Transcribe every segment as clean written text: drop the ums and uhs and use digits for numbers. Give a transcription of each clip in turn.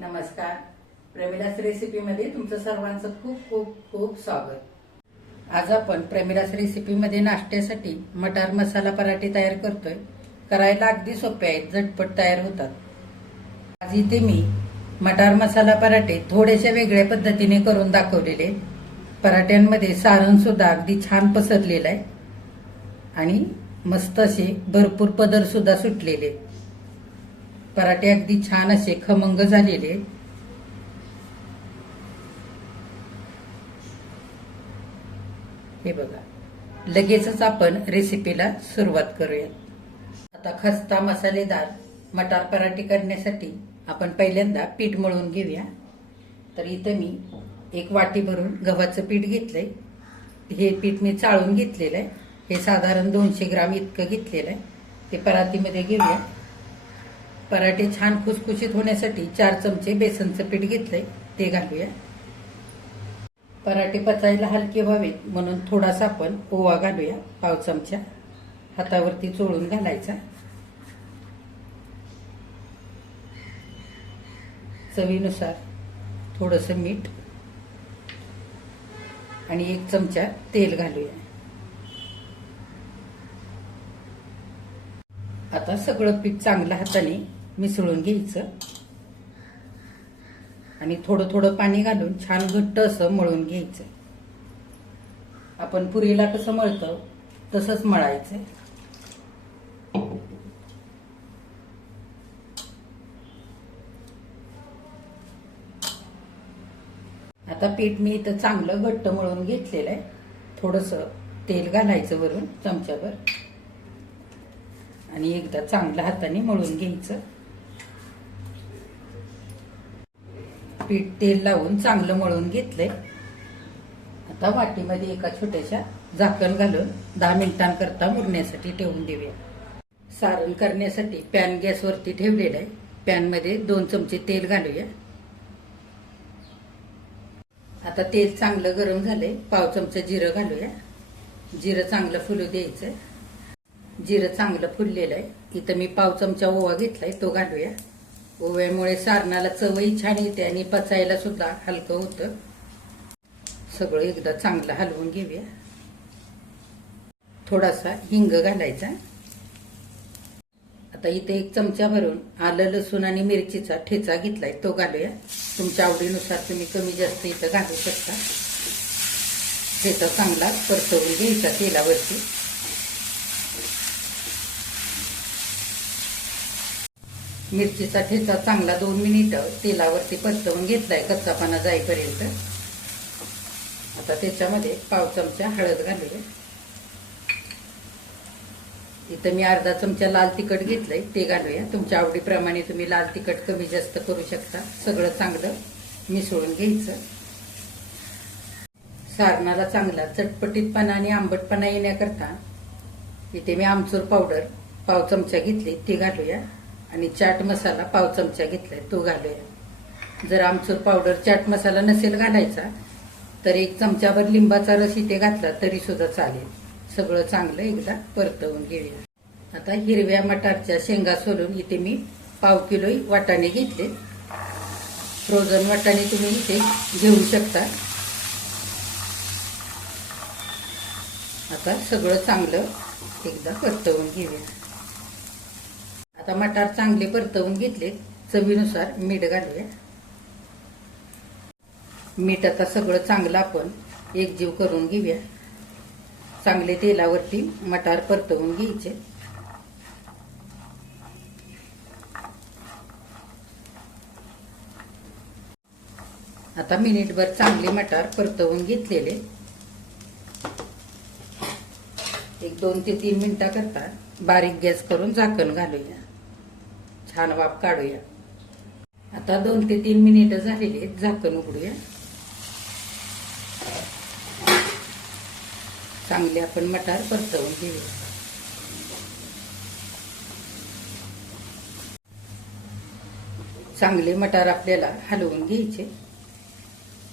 नमस्कार. प्रेमिलास रेसिपीमध्ये तुमचं सर्वांचं खूप खूप खूप स्वागत. आज आपण प्रेमिलास रेसिपीमध्ये नाश्त्यासाठी मटार मसाला पराठे तयार करतोय. करायला अगदी सोपे आहेत, झटपट तयार होतात. आज इथे मी मटार मसाला पराठे थोडेसे वेगळ्या पद्धतीने करून दाखवलेले. पराठ्यांमध्ये सारण सुद्धा अगदी छान पसरलेलं आहे आणि मस्त असे भरपूर पदर सुद्धा सुटलेले. पराठे अगदी छान असे खमंग झालेले. हे बघा, लगेचच आपण रेसिपीला सुरुवात करूया. आता खस्ता मसालेदार मटार पराठे करण्यासाठी आपण पहिल्यांदा पीठ मळून घेऊया. तर इथं मी एक वाटी भरून गव्हाचं पीठ घेतलंय. हे पीठ मी चाळून घेतलेलं आहे. हे साधारण 200 ग्राम इतकं घेतलेलं आहे. ते परातीमध्ये घेऊया. पराठे छान खुसखुशीत होण्यासाठी 4 चमचे बेसनचं पीठ घेतलंय, ते घालूया. पराठे पचायला हलके व्हावेत म्हणून थोडासा आपण ओवा घालूया, 1/2 चमचा. हातावरती चोळून घालायचा. चवीनुसार थोडंसं मीठ आणि 1 चमचा तेल घालूया. आता सगळं पीठ चांगलं हाताने मिसळून घ्यायचं आणि थोडं थोडं पाणी घालून छान घट्ट असं मळून घ्यायचं. आपण पुरीला कसं मळतो तसंच मळायचं. आता पीठ मी इथं चांगलं घट्ट मळून घेतलेलं आहे. थोडंसं तेल घालायचं वरून चमच्याभर आणि एकदा चांगलं हाताने मळून घ्यायचं. पीठ तेल लावून चांगलं मळून घेतलंय. आता वाटीमध्ये एका छोट्याशा झाकण घालून 10 मिनिटांकरता मुरण्यासाठी ठेवून देऊया. सारण करण्यासाठी पॅन गॅसवरती ठेवलेला आहे. पॅनमध्ये 2 चमचे तेल घालूया. आता तेल चांगलं गरम झालंय. 1/2 चमचा जिरं घालूया. जिरं चांगलं फुलू द्यायचं. जिरं चांगलं फुललेलं आहे. इथं मी 1/2 चमचा ओवा घेतलाय, तो घालूया. ओव्यामुळे सारणाला चवही छान येते आणि पचायला सुद्धा हलकं होतं. सगळं एकदा चांगलं हलवून घेऊया. थोडासा हिंग घालायचा. आता इथे 1 चमचा भरून आलं, लसूण आणि मिरचीचा ठेचा घेतलाय, तो घालूया. तुमच्या आवडीनुसार तुम्ही कमी जास्त इथं घालू शकता. ठेचा चांगला परतवून घ्यायचा तेलावरती. मिरचीचा ठेचा चांगला 2 मिनिटं तेलावरती परतवून घेतलाय कच्चापणा जाईपर्यंत. आता त्याच्यामध्ये 1/2 चमचा हळद घालूया. इथं मी अर्धा चमचा लाल तिखट घेतलंय, ते घालूया. तुमच्या आवडीप्रमाणे तुम्ही लाल तिखट कमी जास्त करू शकता. सगळं चांगलं मिसळून घ्यायचं. सारणाला चांगला चटपटीतपणा आणि आंबटपणा येण्याकरता इथे मी आमचूर पावडर 1/2 चमचा घेतली, ती घालूया. आणि चाट मसाला 1/2 चमचा घेतलाय, तो घालूया. जर आमचूर पावडर चाट मसाला नसेल घालायचा तर 1 चमचाभर लिंबाचा रस इथे घातला तरी सुद्धा चालेल. सगळं चांगलं एकदा परतवून घेऊया. आता हिरव्या मटारच्या शेंगा सोलून इथे मी 1/2 किलो वाटाणे घेतले. फ्रोझन वाटाणे तुम्ही इथे घेऊ शकता. आता सगळं चांगलं एकदा परतवून घेऊया. आता मटार चांगले परतवून घेतले. चवीनुसार मीठ घालूया. मीठ आता सगळं चांगलं आपण एकजीव करून घेऊया. चांगले तेलावरती मटार परतवून घ्यायचे. आता मिनिटभर चांगले मटार परतवून घेतलेले. 2 ते 3 मिनिटाकरता बारीक गॅस करून झाकण घालूया. छान वाफ काढूया. आता 2 ते 3 मिनिटं झालेली आहेत. झाकण उघडूया. चांगले आपण मटार परतवून घेऊया. चांगले मटार आपल्याला हलवून घ्यायचे.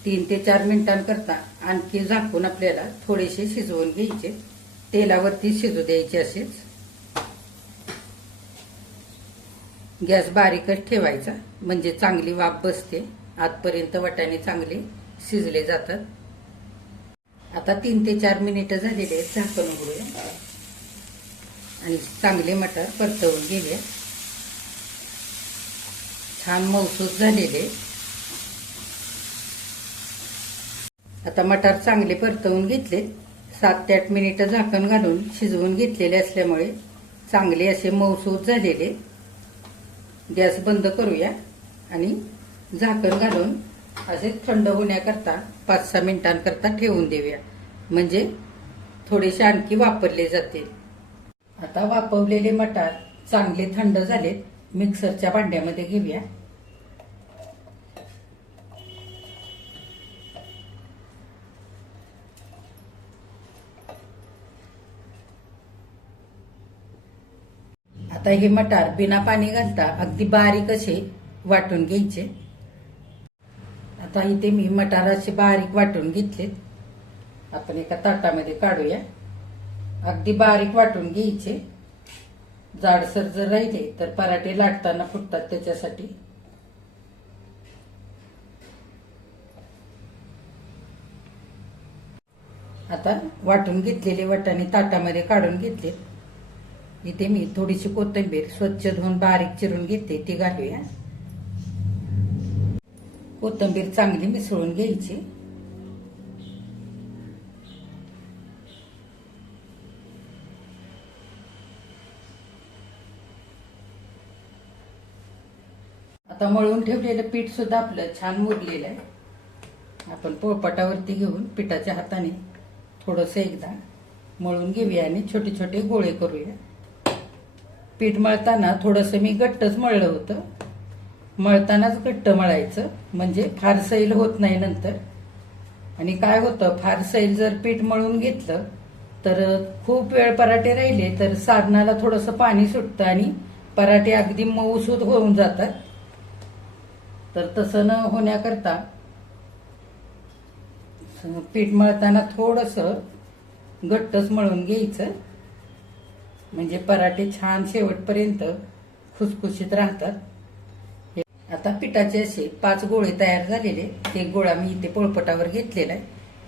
3 ते 4 मिनिटांकरता आणखी झाकून आपल्याला थोडेसे शिजवून घ्यायचे. तेलावरती शिजू द्यायचे असेच. गॅस बारीकच ठेवायचा म्हणजे चांगली वाफ बसते, आतपर्यंत वाटाणे चांगले शिजले जातात. आता 3 ते 4 मिनिटं झालेले आहेत. झाकण उघडूया आणि चांगले मटार परतवून घेऊया. छान मऊसूत झालेले. आता मटार चांगले परतवून घेतले. 7 ते 8 मिनिटं झाकण घालून शिजवून घेतलेले असल्यामुळे चांगले असे मऊसूत झालेले. गॅस बंद करूया आणि झाकण घालून असे थंड होण्याकरता 5-6 मिनिटांकरता ठेवून देऊया, म्हणजे थोडेसे आणखी वापरले जातील. आता वापरलेले मटार चांगले थंड झालेत. मिक्सरच्या भांड्यामध्ये घेऊया. आता हे मटार बिना पाणी घालता अगदी बारीक असे वाटून घ्यायचे. आता इथे मी मटार असे बारीक वाटून घेतलेत. आपण एका ताटामध्ये काढूया. अगदी बारीक वाटून घ्यायचे. जाडसर जर राहिले तर पराठे लाटताना फुटतात, त्याच्यासाठी. आता वाटून घेतलेले वाटाणे ताटामध्ये काढून घेतले. इथे मी थोडीशी कोथिंबीर स्वच्छ धुवून बारीक चिरून घेते, ती घालूया. कोथिंबीर चांगली मिसळून घ्यायची. आता मळून ठेवलेलं पीठ सुद्धा आपलं छान मुरलेलं आहे. आपण पोळपाटावरती घेऊन पिठाच्या हाताने थोडंसं एकदा मळून घेऊया आणि छोटे छोटे गोळे करूया. पीठ मळताना थोडंसं मी घट्टच मळलं होतं. मळतानाच घट्ट मळायचं, म्हणजे फार सैल होत नाही नंतर. आणि काय होतं, फार सैल जर पीठ मळून घेतलं तर खूप वेळ पराठे राहिले तर सारणाला थोडंसं पाणी सुटतं आणि पराठे अगदी मऊसूत होऊन जातात. तर तसं न होण्याकरता पीठ मळताना थोडंसं घट्टच मळून घ्यायचं, म्हणजे पराठे छान शेवटपर्यंत खुसखुशीत राहतात. आता पिठाचे असे 5 गोळे तयार झालेले. एक गोळा मी इथे पोळपाटावर घेतलेला आहे.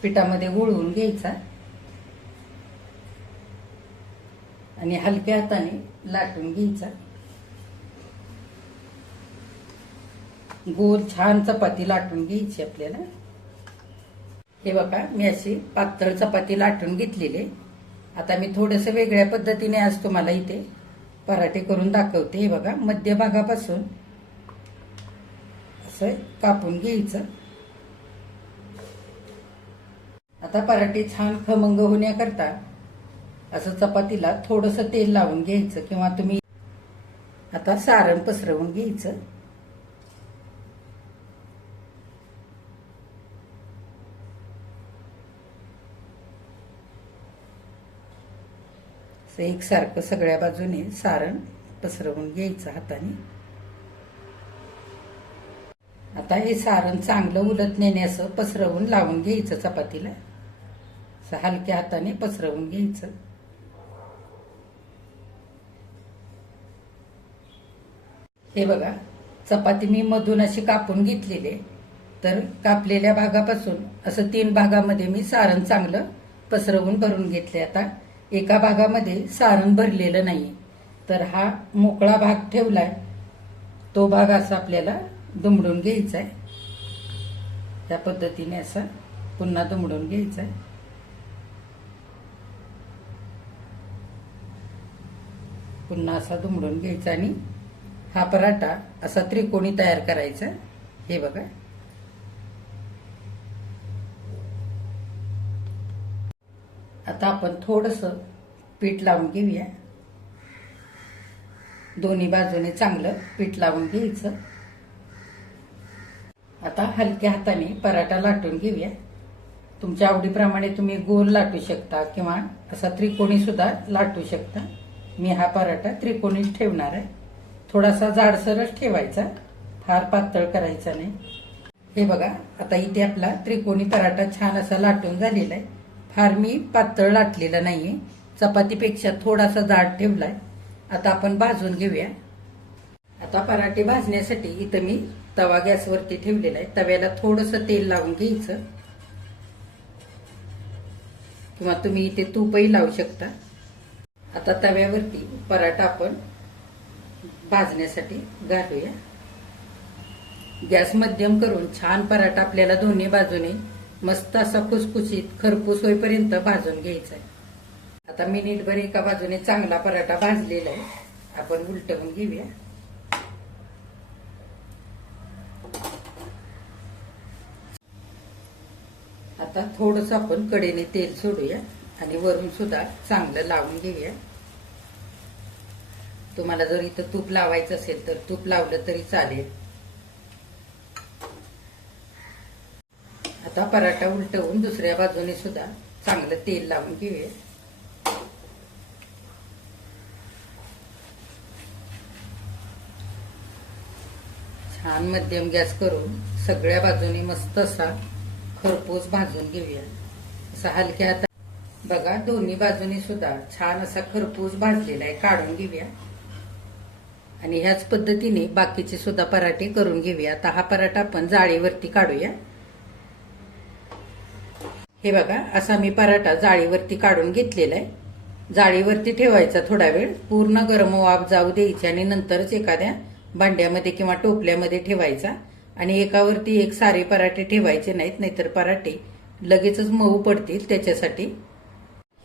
पिठामध्ये गुळवून घ्यायचा आणि हलक्या हाताने लाटून घ्यायचा. गोल छान चपाती लाटून घ्यायची आपल्याला. हे बघा, मी अशी पातळ चपाती लाटून घेतलेली. आता मी थोडंसं वेगळ्या पद्धतीने आज तुम्हाला इथे पराठे करून दाखवते. हे बघा, मध्य भागापासून असं कापून घ्यायचं. आता पराठे छान खमंग होण्याकरता असं चपातीला थोडंसं तेल लावून घ्यायचं, किंवा तुम्ही आता सारण पसरवून घ्यायचं. एकसारखं सगळ्या बाजूने सारण पसरवून घ्यायचं हाताने. आता हे सारण चांगलं उलट नेणे असं पसरवून लावून घ्यायचं चपातीला. असं हलक्या हाताने पसरवून घ्यायचं. हे बघा, चपाती मी मधून अशी कापून घेतलेली. तर कापलेल्या भागापासून असं 3 भागामध्ये मी सारण चांगलं पसरवून भरून घेतले. आता एका भागामध्ये सारण भरलेलं नाही, तर हा मोकळा भाग ठेवलाय, तो भाग असा आपल्याला दुमडून घ्यायचा आहे. त्या पद्धतीने असा पुन्हा दुमडून घ्यायचा आहे. पुन्हा असा दुमडून घ्यायचा आणि हा पराठा असा त्रिकोणी तयार करायचा. हे बघा, आता आपण थोडंसं पीठ लावून घेऊया. दोन्ही बाजूने चांगलं पीठ लावून घ्यायचं. आता हलक्या हाताने पराठा लाटून घेऊया. तुमच्या आवडीप्रमाणे तुम्ही गोल लाटू शकता किंवा असा त्रिकोणी सुद्धा लाटू शकता. मी हा पराठा त्रिकोणीच ठेवणार आहे. थोडासा जाडसरच ठेवायचा, फार पातळ करायचा नाही. हे बघा, आता इथे आपला त्रिकोणी पराठा छान असा लाटून झालेला आहे. फार मी पातळ लाटलेला नाहीये, चपातीपेक्षा थोडासा जाड ठेवलाय. आता आपण भाजून घेऊया. आता पराठे भाजण्यासाठी इथं मी तवा गॅसवरती ठेवलेला आहे. तव्याला थोडंसं तेल लावून घ्यायचं किंवा तुम्ही इथे तूपही लावू शकता. आता तव्यावरती पराठा आपण भाजण्यासाठी घालूया. गॅस मध्यम करून छान पराठा आपल्याला दोन्ही बाजूने मस्त असा खुसखुशीत खरपूस होईपर्यंत भाजून घ्यायचा आहे. आता मिनिटभर एका बाजूने चांगला पराठा भाजलेला आहे. आपण उलटवून घेऊया. आता थोडंसं आपण कडेने तेल सोडूया आणि वरून सुद्धा चांगलं लावून घेऊया. तुम्हाला जर इथं तूप लावायचं असेल तर तूप लावलं तरी चालेल. आता पराठा उलटवून दुसऱ्या बाजूने सुद्धा चांगलं तेल लावून घेऊया. छान मध्यम गॅस करून सगळ्या बाजूने मस्त असा खरपूस भाजून घेऊया. असा हलक्या हाताने बघा दोन्ही बाजूनी सुद्धा छान असा खरपूस भाजलेला आहे. काढून घेऊया आणि ह्याच पद्धतीने बाकीचे सुद्धा पराठे करून घेऊया. आता हा पराठा आपण जाळीवरती काढूया. हे बघा असा मी पराठा जाळीवरती काढून घेतलेला आहे. जाळीवरती ठेवायचा थोडा वेळ, पूर्ण गरम वाफ जाऊ द्यायची आणि नंतरच एखाद्या भांड्यामध्ये किंवा टोपल्यामध्ये ठेवायचा. आणि एकावरती एक सारे पराठे ठेवायचे नाहीत, नाहीतर पराठे लगेचच मऊ पडतील. त्याच्यासाठी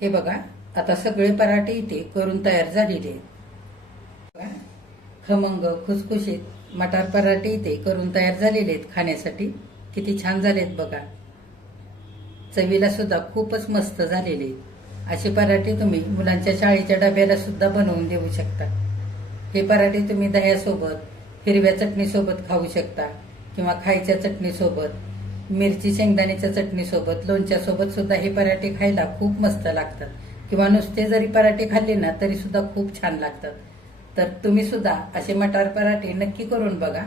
हे बघा आता सगळे पराठे इथे करून तयार झालेले आहेत. खमंग खुसखुशीत मटार पराठे इथे करून तयार झालेले आहेत खाण्यासाठी. किती छान झालेत बघा. चवीला सुद्धा खूपच मस्त झालेले आहेत. असे पराठे तुम्ही मुलांच्या शाळेच्या डब्याला सुद्धा बनवून देऊ शकता. हे पराठे तुम्ही दह्यासोबत, हिरव्या चटणीसोबत खाऊ शकता किंवा खायच्या चटणीसोबत, मिरची शेंगदाण्याच्या चटणीसोबत, लोणच्यासोबत सुद्धा हे पराठे खायला खूप मस्त लागतात. किंवा नुसते जरी पराठे खाल्ले ना तरी सुद्धा खूप छान लागतात. तर तुम्ही सुद्धा असे मटार पराठे नक्की करून बघा.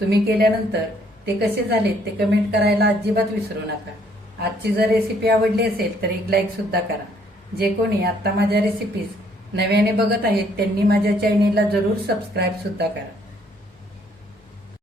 तुम्ही केल्यानंतर ते कसे झालेत ते कमेंट करायला अजिबात विसरू नका. आजची जर रेसिपी आवडली असेल तर एक लाईक सुद्धा करा. जे कोणी आता माझ्या रेसिपीज नव्याने बघत आहेत त्यांनी माझ्या चॅनेलला जरूर सबस्क्राईब सुद्धा करा.